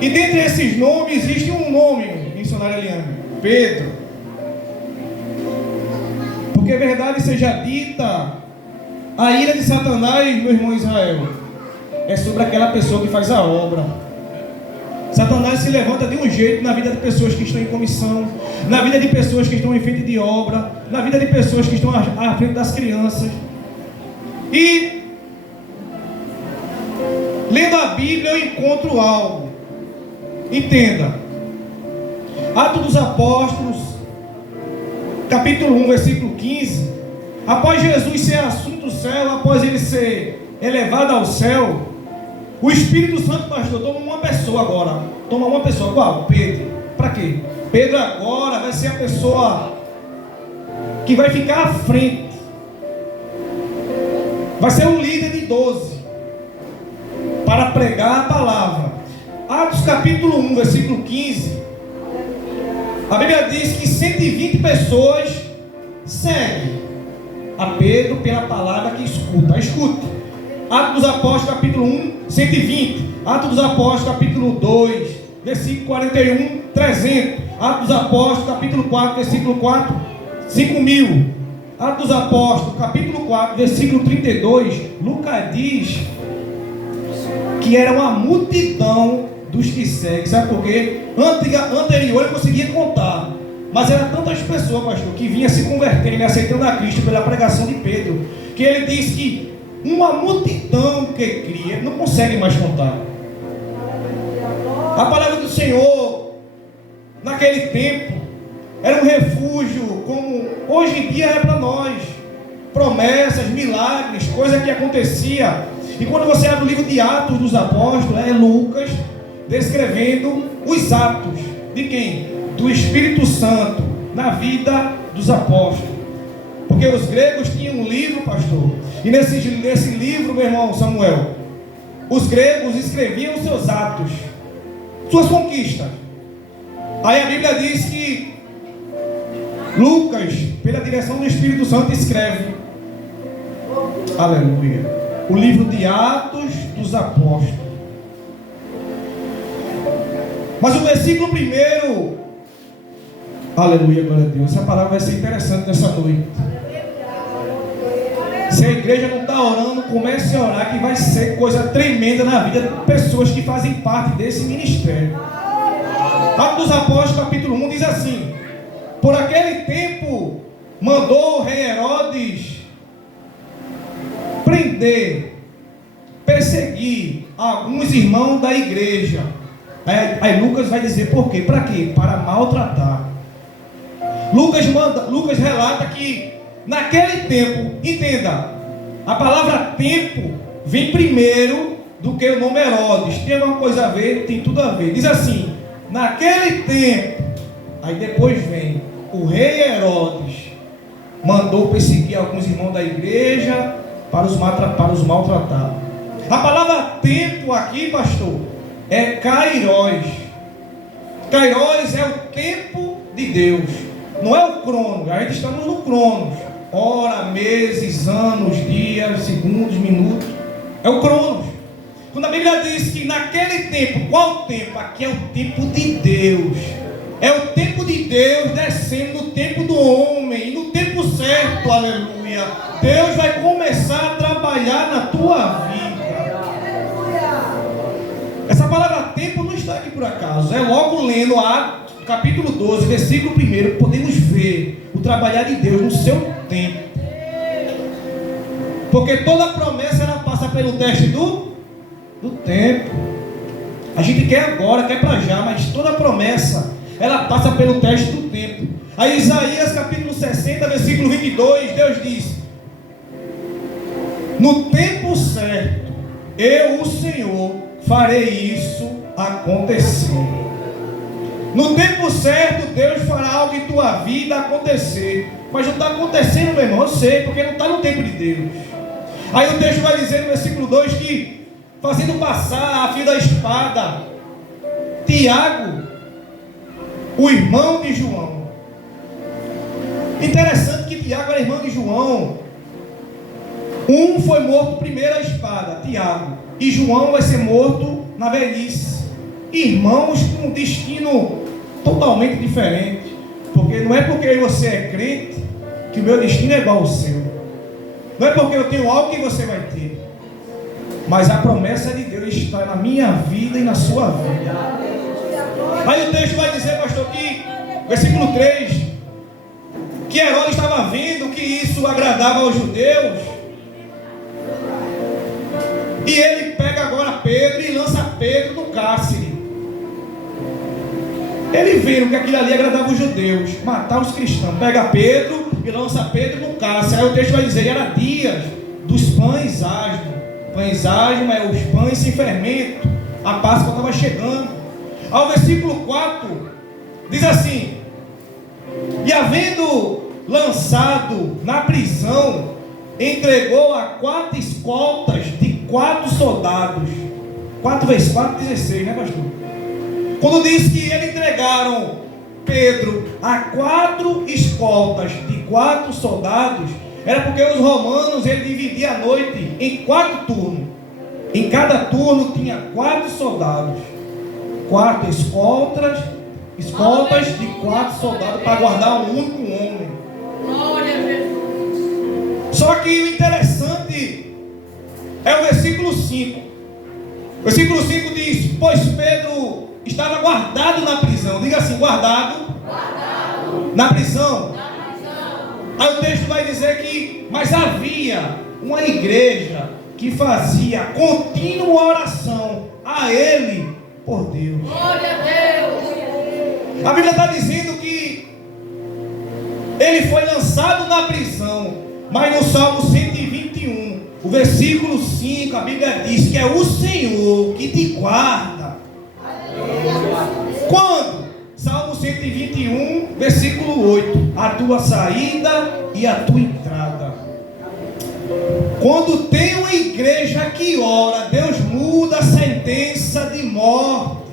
E dentre esses nomes, existe um nome, missionário Eliane: Pedro. Porque verdade seja dita, a ira de Satanás, meu irmão Israel, é sobre aquela pessoa que faz a obra. Satanás se levanta de um jeito na vida de pessoas que estão em comissão, na vida de pessoas que estão em frente de obra, na vida de pessoas que estão à frente das crianças. E lendo a Bíblia eu encontro algo. Entenda. Atos dos Apóstolos, capítulo 1, versículo 15. Após Jesus ser assunto do céu, após ele ser elevado ao céu, o Espírito Santo, pastor, toma uma pessoa agora. Toma uma pessoa. Qual? Pedro. Para quê? Pedro agora vai ser a pessoa que vai ficar à frente. Vai ser um líder de 12 para pregar a palavra. Atos capítulo 1, versículo 15. A Bíblia diz que 120 pessoas seguem a Pedro pela palavra que escuta. Escuta. Atos dos Apóstolos, capítulo 1, 120. Atos dos Apóstolos, capítulo 2, versículo 41, 300. Atos dos Apóstolos, capítulo 4, versículo 4, 5.000. Atos dos Apóstolos, capítulo 4, versículo 32. Lucas diz que era uma multidão dos que seguem. Sabe por quê? Anterior ele conseguia contar, mas eram tantas pessoas, pastor, que vinham se convertendo e aceitando a Cristo pela pregação de Pedro, que ele diz que uma multidão que cria, não consegue mais contar. A palavra do Senhor naquele tempo era um refúgio, como hoje em dia é para nós. Promessas, milagres, coisa que acontecia. E quando você abre o livro de Atos dos Apóstolos, é Lucas descrevendo os atos de quem? Do Espírito Santo na vida dos apóstolos. Porque os gregos tinham um livro, pastor, e nesse livro, meu irmão Samuel, os gregos escreviam os seus atos, suas conquistas. Aí a Bíblia diz que Lucas, pela direção do Espírito Santo, escreve, aleluia, o livro de Atos dos Apóstolos. Mas o versículo 1, aleluia, glória a Deus, essa palavra vai ser interessante nessa noite. Se a igreja não está orando, comece a orar, que vai ser coisa tremenda na vida de pessoas que fazem parte desse ministério. Atos dos Apóstolos, capítulo 1, diz assim: por aquele tempo mandou o rei Herodes prender, perseguir alguns irmãos da igreja. Aí Lucas vai dizer por quê? Para quê? Para maltratar. Lucas relata que naquele tempo, entenda, a palavra tempo vem primeiro do que o nome Herodes. Tem alguma coisa a ver? Tem tudo a ver. Diz assim: naquele tempo, aí depois vem o rei Herodes mandou perseguir alguns irmãos da igreja para os maltratar. A palavra tempo aqui, pastor, é Kairos. Kairos é o tempo de Deus, não é o cronos. A gente estamos no cronos, hora, meses, anos, dias, segundos, minutos, é o cronos. Quando a Bíblia diz que naquele tempo, qual tempo? Aqui é o tempo de Deus. É o tempo de Deus descendo no tempo do homem, e no tempo certo, aleluia. Deus vai começar a trabalhar na tua vida. Essa palavra tempo não está aqui por acaso. É logo lendo Atos, capítulo 12, versículo 1, podemos ver o trabalhar de Deus no seu tempo. Porque toda promessa ela passa pelo teste do tempo. A gente quer agora, quer para já, mas toda promessa ela passa pelo teste do tempo. Aí Isaías capítulo 60, versículo 22, Deus diz: no tempo certo, eu, o Senhor, farei isso acontecer. No tempo certo, Deus fará algo em tua vida acontecer. Mas não está acontecendo, meu irmão, eu sei, porque não está no tempo de Deus. Aí o texto vai dizer no versículo 2 que, fazendo passar a fio da espada, Tiago, o irmão de João. Interessante que Tiago era irmão de João. Um foi morto primeiro à espada, Tiago, e João vai ser morto na velhice. irmãos com um destino totalmente diferente. Porque não é porque você é crente que o meu destino é igual ao seu. Não é porque eu tenho algo que você vai ter. Mas a promessa de Deus está na minha vida e na sua vida. Aí o texto vai dizer, pastor, que versículo 3, que Herodes estava vendo que isso agradava aos judeus. E ele pega agora Pedro e lança Pedro no cárcere. Ele vendo que aquilo ali agradava os judeus, matar os cristãos. Pega Pedro e lança Pedro no cárcere. Aí o texto vai dizer, era dias dos pães asmos. Pães asmos é os pães sem fermento. A Páscoa estava chegando. Ao versículo 4, diz assim: e havendo lançado na prisão, entregou a 4 escoltas de 4 soldados. 4 vezes 4, 16, né, pastor? Quando diz que eles entregaram Pedro a 4 escoltas de 4 soldados, era porque os romanos, eles dividiam a noite em 4 turnos. Em cada turno tinha 4 soldados. 4 escoltas de 4 soldados para guardar um único homem. Glória a Jesus. Só que o interessante é o versículo 5. O versículo 5 diz: pois Pedro estava guardado na prisão. Diga assim, guardado. Na prisão. Aí o texto vai dizer que, mas havia uma igreja que fazia contínua oração a ele por Deus. Glória a Deus. A Bíblia está dizendo que ele foi lançado na prisão, mas no Salmo 121, o versículo 5, a Bíblia diz que é o Senhor que te guarda. Quando? Salmo 121, versículo 8, a tua saída e a tua entrada. Quando tem uma igreja que ora, Deus muda a sentença de morte.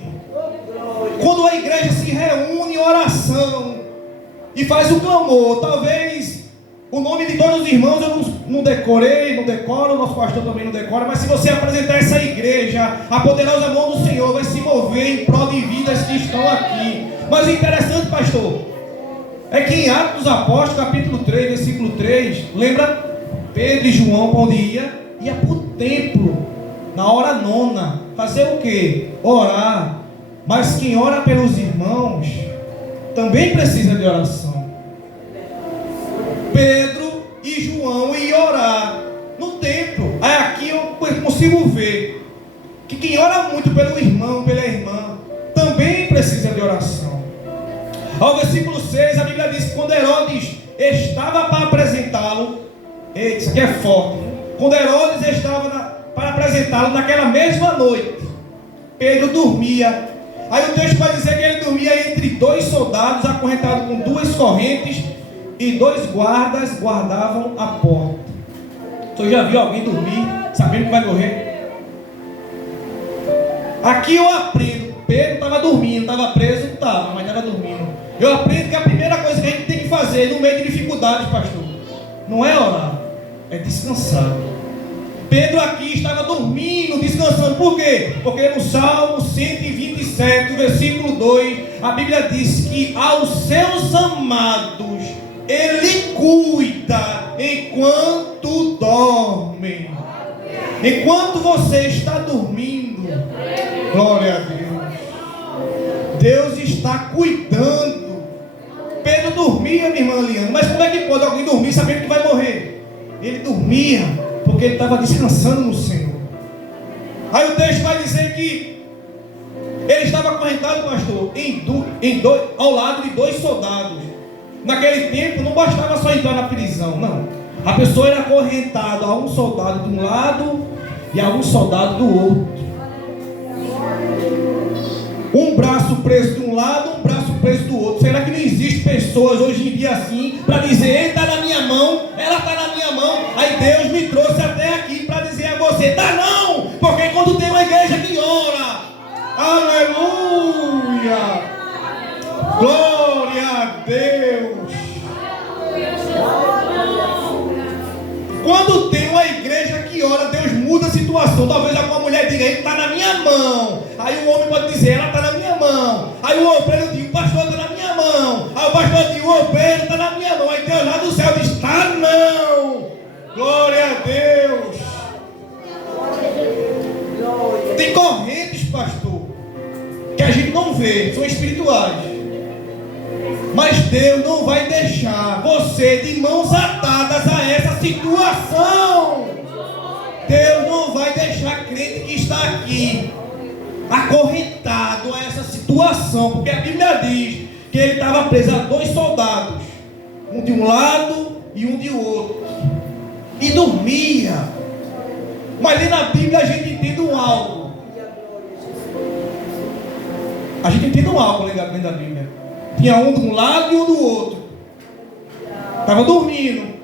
Quando a igreja se reúne em oração e faz o clamor, talvez o nome de todos os irmãos eu não decoro, o nosso pastor também não decora, mas se você apresentar essa igreja, a poderosa mão do Senhor vai se mover em prol de vidas que estão aqui. Mas o interessante, pastor, é que em Atos dos Apóstolos, capítulo 3, versículo 3, lembra Pedro e João, para onde ia? Ia para o templo, na hora 9, fazer o quê? Orar. Mas quem ora pelos irmãos também precisa de oração. Pedro e João iam orar no templo. Aí aqui eu consigo ver que quem ora muito pelo irmão, pela irmã, também precisa de oração. Ao versículo 6, a Bíblia diz que quando Herodes estava para apresentá-lo, isso aqui é forte, quando Herodes estava para apresentá-lo naquela mesma noite, Pedro dormia. Aí o texto vai dizer que ele dormia entre 2 soldados, acorrentado com 2 correntes, e 2 guardas guardavam a porta. Você já viu alguém dormir sabendo que vai morrer? Aqui eu aprendo. Pedro estava dormindo, estava preso, estava, mas estava dormindo. Eu aprendo que a primeira coisa que a gente tem que fazer no meio de dificuldades, pastor, não é orar, é descansar. Pedro aqui estava dormindo, descansando. Por quê? Porque no Salmo 127, versículo 2, a Bíblia diz que aos seus amados Ele cuida enquanto dormem. Enquanto você está dormindo, glória a Deus, Deus está cuidando. Pedro dormia, minha irmã Liana, mas como é que pode alguém dormir sabendo que vai morrer? Ele dormia porque ele estava descansando no Senhor. Aí o texto vai dizer que ele estava acorrentado, pastor, ao lado de 2 soldados. Naquele tempo não bastava só entrar na prisão, não. A pessoa era acorrentada a um soldado de um lado e a um soldado do outro. Um braço preso de um lado, um braço preso do outro. Será que não existe pessoas hoje em dia assim para dizer, ele está na minha mão, ela está na minha mão, aí Deus me trouxe até aqui para dizer a você, tá não, porque quando tem uma igreja que ora, aleluia, glória a Deus. Quando tem uma igreja que ora, Deus muda a situação. Talvez alguma mulher diga, ele está na minha mão. Aí o homem pode dizer, ela está na minha mão. Aí o obreiro diz, o pastor está na minha mão. Aí o pastor diz, o obreiro está na minha mão. Aí Deus lá do céu diz, está não. Glória a Deus. Tem correntes, pastor, que a gente não vê, são espirituais. Mas Deus não vai deixar você de mãos atadas a essa situação. Deus não vai deixar crente que está aqui acorrentado a essa situação, porque a Bíblia diz que ele estava preso a 2 soldados, um de um lado e um de outro, e dormia. Mas ali na Bíblia a gente entende um algo. A gente entende um algo dentro da Bíblia. Tinha um de um lado e um do outro. Estava dormindo.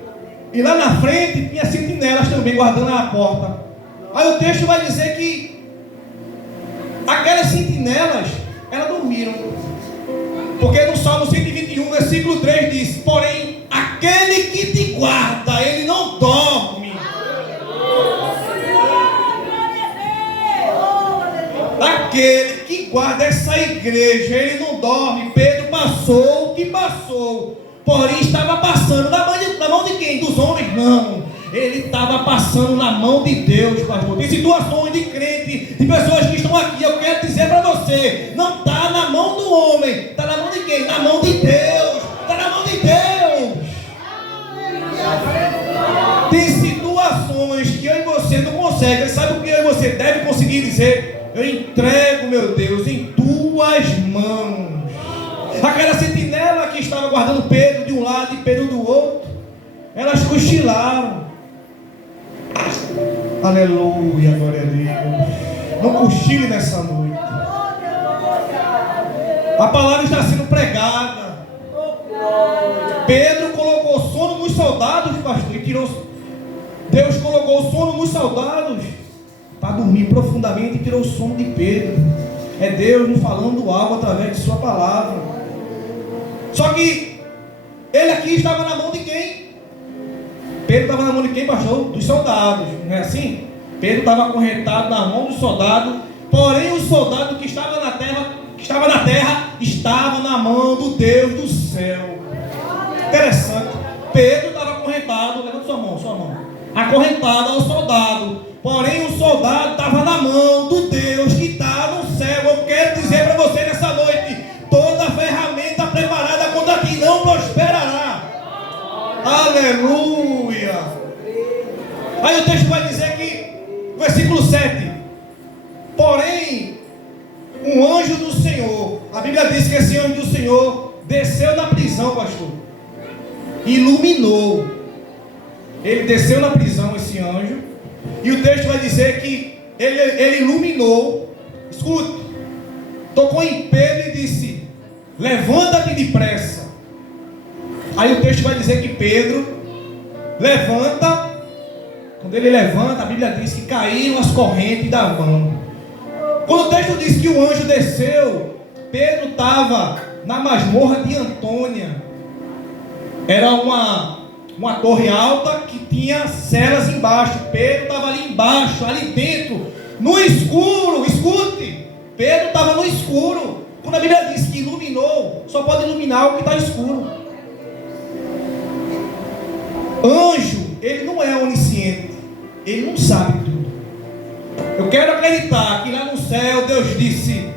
E lá na frente tinha sentinelas também guardando a porta. Aí o texto vai dizer que aquelas sentinelas, elas dormiram. Porque no Salmo 121, versículo 3 diz: porém, aquele que te guarda, ele não dorme. Aquele que guarda essa igreja, ele não dorme. Pedro passou o que passou, porém estava passando na mão de quem? Dos homens? Não, ele estava passando na mão de Deus, pastor. Tem situações de crente, de pessoas que estão aqui, eu quero dizer para você, não está na mão do homem, está na mão de quem? Na mão de Deus, está na mão de Deus. Tem situações que eu e você não conseguem. Sabe o que eu e você deve conseguir dizer? Eu entrego, meu Deus, em tuas mãos. Aquela sentinela que estava guardando Pedro de um lado e Pedro do outro, elas cochilaram. Aleluia, glória a Deus. Não cochile nessa noite. A palavra está sendo pregada. Pedro colocou sono nos soldados, pastor, e tirou. Deus colocou sono nos soldados para dormir profundamente e tirou o sono de Pedro. É Deus nos falando algo através de sua palavra. Só que ele aqui estava na mão de quem? Pedro estava na mão de quem, pastor? Dos soldados, não é assim? Pedro estava acorrentado na mão dos soldados, porém o soldado que estava na terra, estava na mão do Deus do céu. Interessante. Pedro estava acorrentado, levanta sua mão, acorrentado ao soldado, porém o soldado estava na mão do Deus que está no céu. Eu quero dizer para você nessa noite, toda ferramenta preparada contra ti não prosperará. Aleluia. Aí o texto vai dizer que, versículo 7, porém um anjo do Senhor, a Bíblia diz que esse anjo do Senhor desceu na prisão, pastor, iluminou. Ele desceu na prisão, esse anjo, e o texto vai dizer que ele iluminou. Escute, tocou em Pedro e disse: levanta-te depressa. Aí o texto vai dizer que Pedro levanta. Quando ele levanta, a Bíblia diz que caíram as correntes da mão. Quando o texto diz que o anjo desceu, Pedro estava na masmorra de Antônia. Era uma torre alta que tinha celas embaixo. Pedro estava ali embaixo, ali dentro, no escuro. Escute, Pedro estava no escuro. Quando a Bíblia diz que iluminou, só pode iluminar o que está escuro. Anjo, ele não é onisciente, ele não sabe tudo. Eu quero acreditar que lá no céu Deus disse,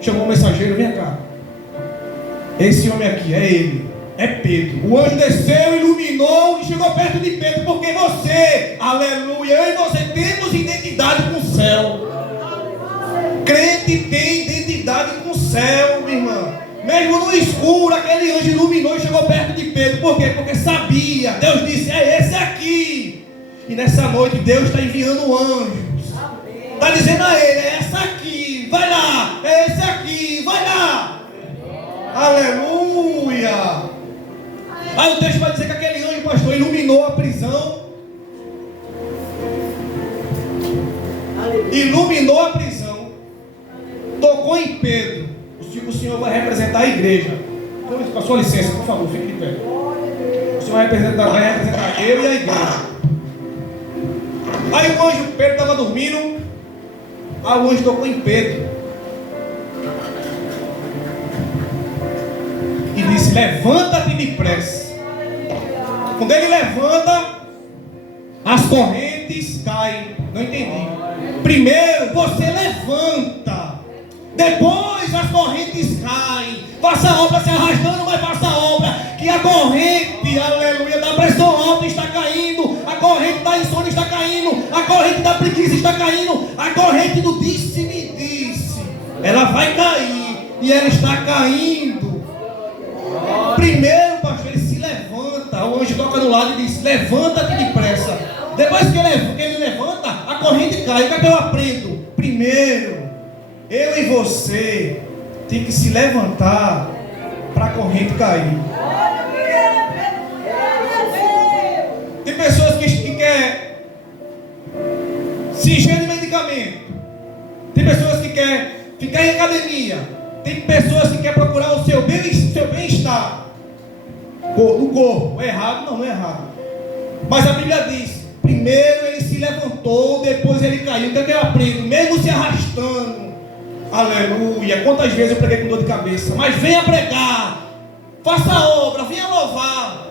chamou o mensageiro: vem cá, esse homem aqui é ele, é Pedro. O anjo desceu, iluminou e chegou perto de Pedro, porque você, aleluia, eu e você temos identidade com o céu. Crente tem identidade com o céu, minha irmã. Mesmo no escuro, aquele anjo iluminou e chegou perto de Pedro. Por quê? Porque sabia. Deus disse: é esse aqui. E nessa noite Deus está enviando anjos. Está dizendo a ele: é essa aqui, vai lá. É esse aqui, vai lá. Aleluia. Aí o texto vai dizer que aquele anjo, pastor, iluminou a prisão. Iluminou a prisão. Tocou em Pedro. O Senhor vai representar a igreja. Então, com a sua licença, por favor, fique de pé. O Senhor vai representar eu e a igreja. Aí o anjo, Pedro estava dormindo. Aí o anjo tocou em Pedro. disse: levanta-te depressa. Quando ele levanta, as correntes caem. Não entendi. Primeiro você levanta, depois as correntes caem. Faça a obra se arrastando, mas faça a obra. Que a corrente, aleluia, da pressão alta está caindo. A corrente da insônia está caindo. A corrente da preguiça está caindo. A corrente do disse-me disse, ela vai cair. E ela está caindo. Primeiro, pastor, ele se levanta. O anjo toca no lado e diz: levanta-te depressa. Depois que ele levanta, a corrente cai. O que é que eu aprendo? Primeiro, eu e você tem que se levantar para a corrente cair. Tem pessoas que querem se encher de medicamento. Tem pessoas que querem ficar em academia. Tem pessoas que querem procurar o seu bem-estar no corpo. É errado? Não, não é errado. Mas a Bíblia diz: primeiro ele se levantou, depois ele caiu. O que é que eu aprendo? Mesmo se arrastando. Aleluia. Quantas vezes eu preguei com dor de cabeça? Mas venha pregar. Faça a obra, venha louvar.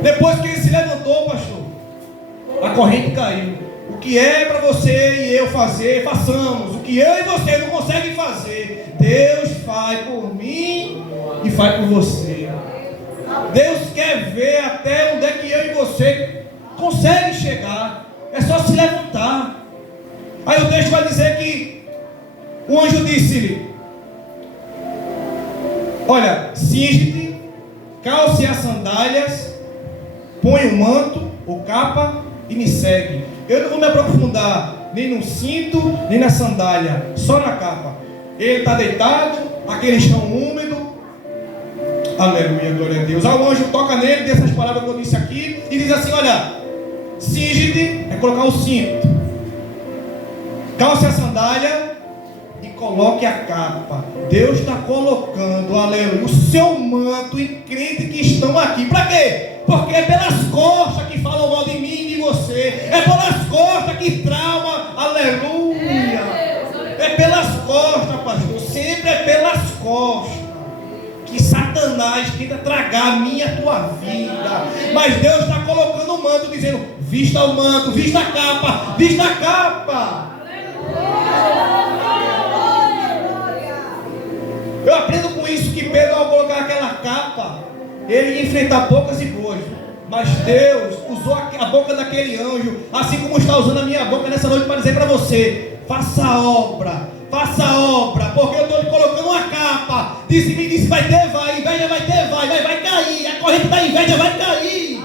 Depois que ele se levantou, pastor, a corrente caiu. O que é para você e eu fazer, façamos. O que eu e você não conseguem fazer, Deus faz por mim e faz por você. Deus quer ver até onde é que eu e você conseguem chegar. É só se levantar. Aí o texto vai dizer que o anjo disse-lhe: olha, cinge-te, calce as sandálias, põe o manto, o capa e me segue. Eu não vou me aprofundar nem no cinto, nem na sandália, só na capa. Ele está deitado, aquele chão úmido. Aleluia, glória a Deus. Aí o anjo toca nele, dessas palavras que eu disse aqui, e diz assim: olha, cinge-te, é colocar o cinto, calce a sandália e coloque a capa. Deus está colocando, aleluia, o seu manto em crentes que estão aqui. Para quê? Porque é pelas costas que falam mal de mim e de você. É pelas costas que trauma, aleluia. É pelas costas, pastor. Sempre é pelas costas que Satanás tenta tragar a minha e a tua vida. Mas Deus está colocando o manto, dizendo: vista o manto, vista a capa, vista a capa. Eu aprendo com isso que Pedro, ao colocar aquela capa, ele ia enfrentar bocas e boas. Mas Deus usou a boca daquele anjo, assim como está usando a minha boca nessa noite, para dizer para você: faça a obra, porque eu estou lhe colocando uma capa. Disse-me, disse, vai ter, vai, inveja vai ter, vai cair, a corrente da inveja vai cair.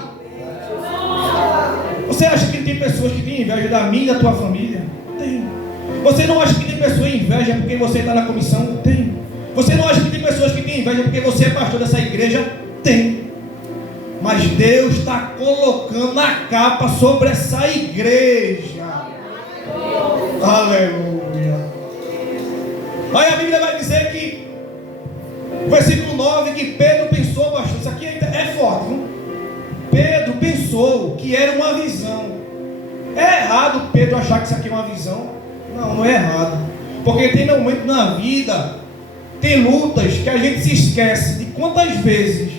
Você acha que tem pessoas que têm inveja da minha e da tua família? Tem. Você não acha que tem pessoa em inveja porque você está na comissão? Tem. Você não acha que tem pessoas que têm inveja porque você é pastor dessa igreja? Tem. Mas Deus está colocando a capa sobre essa igreja. Aleluia. Aí a Bíblia vai dizer que, versículo 9, que Pedro pensou, pastor, isso aqui é forte, viu? Pedro pensou que era uma visão. É errado Pedro achar que isso aqui é uma visão? Não, não é errado. Porque tem momento na vida, tem lutas que a gente se esquece de quantas vezes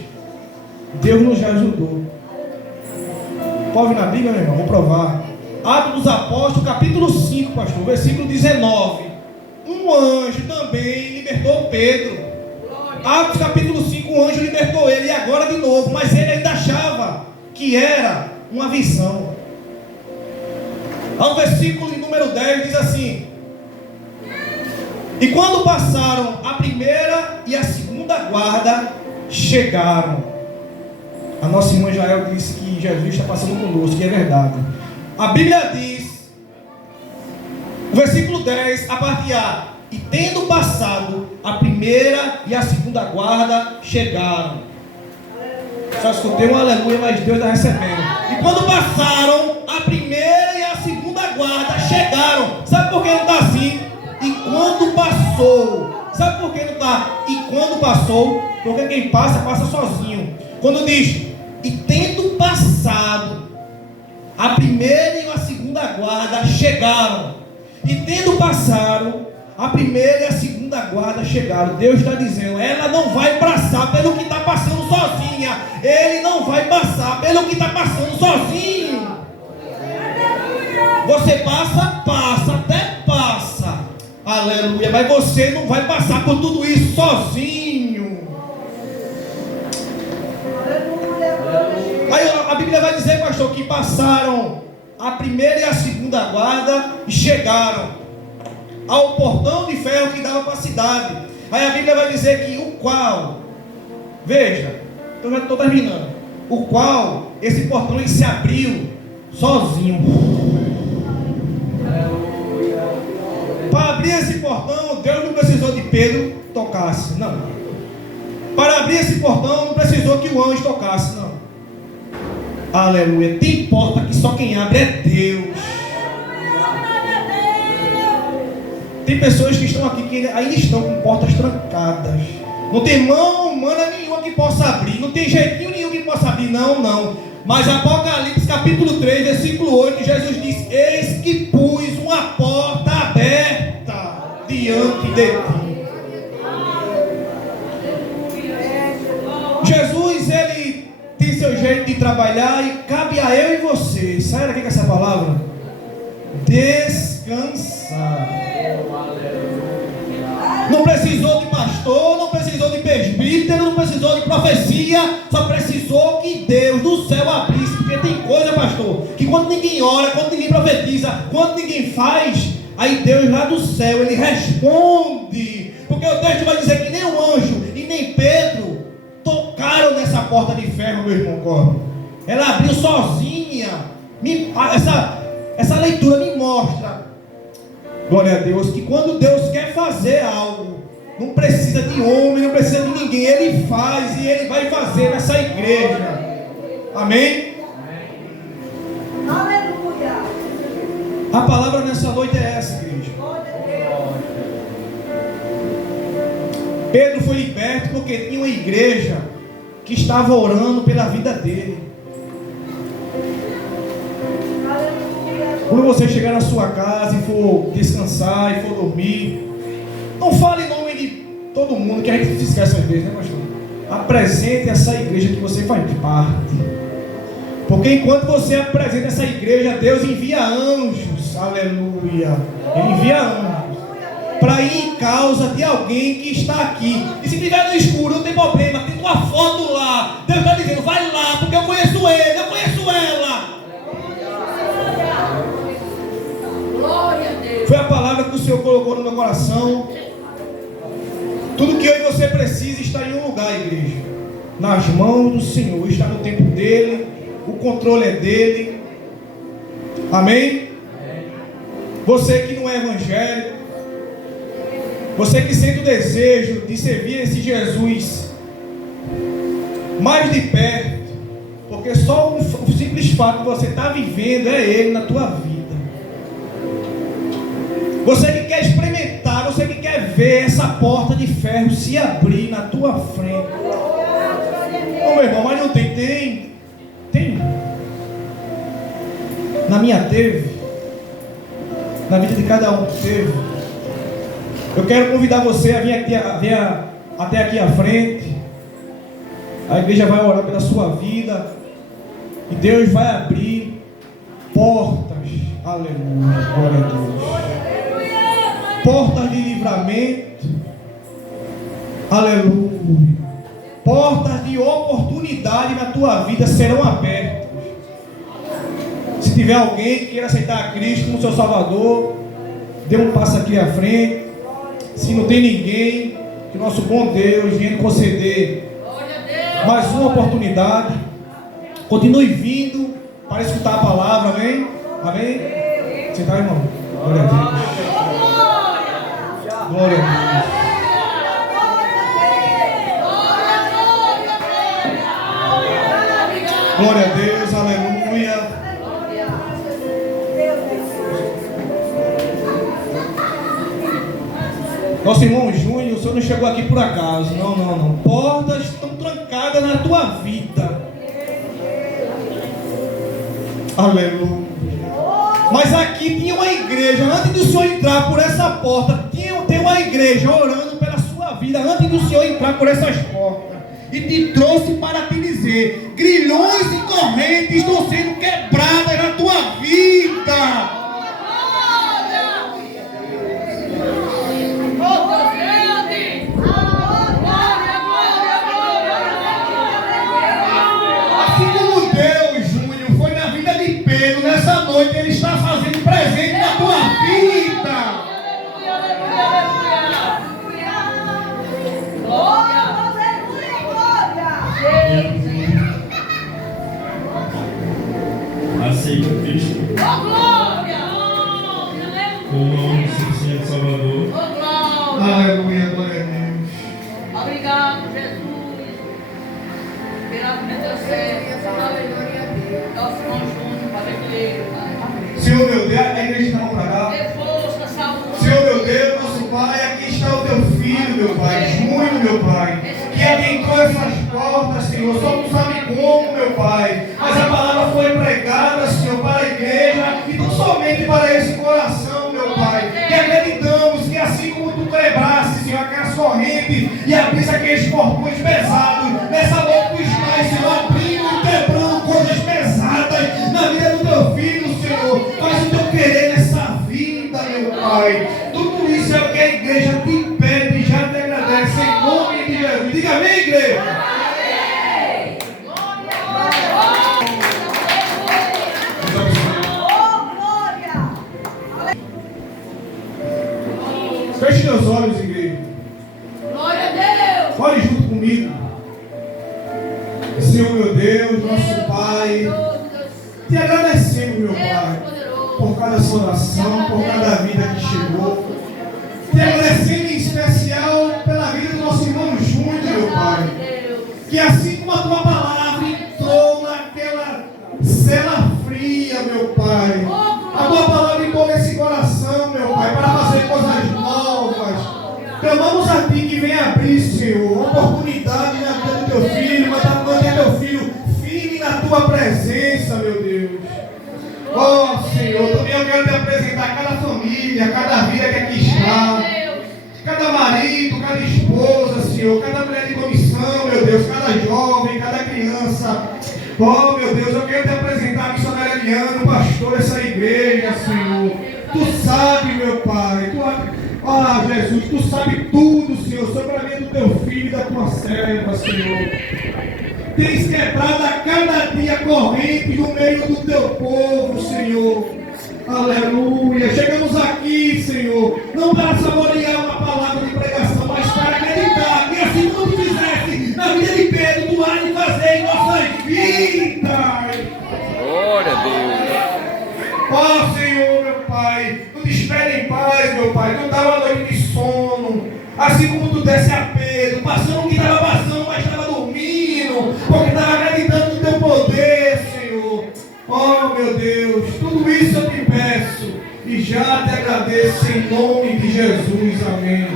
Deus nos ajudou. Pode vir na Bíblia, meu irmão, vou provar. Atos dos Apóstolos, capítulo 5, pastor, versículo 19. Um anjo também libertou Pedro. Atos capítulo 5, um anjo libertou ele, e agora de novo, mas ele ainda achava que era uma visão. Ao versículo número 10 diz assim: e quando passaram a primeira e a segunda guarda, chegaram. A nossa irmã Jael disse que Jesus está passando conosco, e é verdade. A Bíblia diz, o versículo 10, a parte A: e tendo passado a primeira e a segunda guarda, chegaram. Só escutei um aleluia, mas Deus está recebendo. E quando passaram a primeira e a segunda guarda, chegaram. Sabe por que não está assim? E quando passou. Sabe por que não está? E quando passou? Porque quem passa, passa sozinho. Quando diz, e tendo passado a primeira e a segunda guarda, chegaram. E tendo passado a primeira e a segunda guarda, chegaram. Deus está dizendo, ela não vai para passar pelo que está passando sozinha. Ele não vai passar pelo que está passando sozinho. Você passa, até passa. Aleluia. Mas você não vai passar por tudo isso sozinho. Aí a Bíblia vai dizer, pastor, que passaram a primeira e a segunda guarda e chegaram ao portão de ferro que dava para a cidade. Aí a Bíblia vai dizer que o qual, veja, eu já estou terminando, o qual, esse portão ele se abriu sozinho. Para abrir esse portão, Deus não precisou de Pedro tocasse, não. Para abrir esse portão, não precisou que o anjo tocasse, não. Aleluia. Tem porta que só quem abre é Deus. Tem pessoas que estão aqui que ainda estão com portas trancadas. Não tem mão humana nenhuma que possa abrir. Não tem jeitinho nenhum que possa abrir. Não. Mas Apocalipse capítulo 3, versículo 8, Jesus diz: eis que pus uma porta aberta diante de ti. Jesus, ele tem seu jeito de trabalhar e cabe a eu e você. Sai daqui com essa palavra. Descansar. Não precisou de pastor, não precisou de presbítero, não precisou de profecia, só precisou que Deus do céu abrisse. Porque tem coisa, pastor, que quando ninguém ora, quando ninguém profetiza, quando ninguém faz, aí Deus lá do céu, ele responde. Porque o texto vai dizer que nem o anjo e nem Pedro tocaram nessa porta de ferro, meu irmão Córdoba. Ela abriu sozinha. Essa leitura me mostra, glória a Deus, que quando Deus quer fazer algo, não precisa de homem, não precisa de ninguém. Ele faz e Ele vai fazer nessa igreja. Amém? Aleluia. A palavra nessa noite é essa, igreja. Pedro foi liberto porque tinha uma igreja que estava orando pela vida dele. Quando você chegar na sua casa e for descansar e for dormir, não fale em nome de todo mundo, que a gente se esquece às vezes, né, pastor? Apresente essa igreja que você faz parte. Porque enquanto você apresenta essa igreja, Deus envia anjos. Aleluia. Ele envia anjos para ir em causa de alguém que está aqui. E se estiver no escuro, não tem problema, tem uma foto lá. Deus está dizendo, vai lá, porque eu conheço ele, eu conheço ela. Glória a Deus. Foi a palavra que o Senhor colocou no meu coração. Tudo que eu e você precisa está em um lugar, igreja. Nas mãos do Senhor, está no tempo dele. O controle é dele. Amém? Você que não é evangélico, você que sente o desejo de servir esse Jesus mais de perto, porque só o simples fato de você estar vivendo é Ele na tua vida. Você que quer experimentar, você que quer ver essa porta de ferro se abrir na tua frente. Ô meu irmão, mas não tem. Na minha teve. Na vida de cada um teve. Eu quero convidar você a vir até aqui à frente. A igreja vai orar pela sua vida. E Deus vai abrir portas. Aleluia. Glória a Deus. Portas de livramento. Aleluia. Portas de oportunidade na tua vida serão abertas. Se tiver alguém que queira aceitar a Cristo como seu Salvador, dê um passo aqui à frente. Se não tem ninguém, que o nosso bom Deus venha conceder mais uma oportunidade. Continue vindo para escutar a palavra, amém? Amém? Você está, irmão? Glória a Deus. Glória a Deus. Glória a Deus, aleluia. Nosso irmão Júnior, o senhor não chegou aqui por acaso. Não. Portas estão trancadas na tua vida. Aleluia. Mas aqui tinha uma igreja. Antes do senhor entrar por essa porta, tem uma igreja orando pela sua vida. Antes do senhor entrar por essas portas. e te trouxe para te dizer: grilhões e correntes estão sendo quebradas na tua vida. Assim como Deus, Júnior, foi na vida de Pedro, nessa noite Ele está fazendo presente na tua vida. Aceita Cristo como o único suficiente Salvador. Aleluia, glória a Deus. Obrigado, Jesus, pela vida certa. Nosso conjunto para a igreja, Pai. Senhor meu Deus, a igreja está para cá. Dê força, saúde. Senhor meu Deus, nosso Pai, aqui está o teu filho, meu Pai, Júnior, meu Pai, que adentrou essas portas, Senhor, só tu sabe como, meu Pai, mas a palavra foi pregada, Senhor, para a igreja e não somente para esse coração, meu Pai, que acreditamos que assim como tu quebraste, Senhor, aquelas correntes e abriste aqueles portões pesados, nessa noite tu estás, Senhor, abrindo e quebrando coisas pesadas na vida do teu filho, Senhor, faz o teu querer nessa vida, meu Pai. Tudo isso é o que a igreja te pede e já te agradece em nome de Jesus. Diga amém, igreja. Feche teus olhos, igreja. Glória a Deus. Ore junto comigo. Senhor, meu Deus, nosso Pai, te agradecemos, meu Pai, por cada sua oração, por cada vida que chegou. Te agradecendo em especial pela vida do nosso irmão Júnior, meu Pai. Que assim como a tua palavra entrou naquela cela fria, meu Pai, a tua palavra entrou nesse coração, meu Pai, para fazer coisas novas. Clamamos a ti que venha abrir, Senhor, oportunidade na vida do teu filho, manter teu filho firme na tua presença, meu Deus. Oh, Senhor, também eu quero te apresentar cada família, cada vida que aqui está, cada marido, cada esposa, Senhor, cada mulher de comissão, meu Deus, cada jovem, cada criança. Oh, meu Deus, eu quero te apresentar a missionária Eliana, o pastor dessa igreja, Senhor. Tu sabe, meu Pai, Jesus, tu sabe tudo, Senhor, sobre a vida do teu filho e da tua serva, Senhor. Tens quebrado a cada dia correntes no meio do teu povo, Senhor. Aleluia. Chegamos aqui, Senhor, não para saborear uma palavra de pregação, mas para acreditar que assim como tu fizeste na vida de Pedro, tu há de fazer em nossas vidas. Glória a Deus. Ó Senhor, meu Pai, tu despede em paz, meu Pai, tu dá uma noite de sono, assim como tu desse a Pedro, passando o que estava passando, mas estava dormindo, porque estava acreditando no teu poder, Senhor. Oh, meu Deus, tudo isso eu te peço e já te agradeço em nome de Jesus, amém.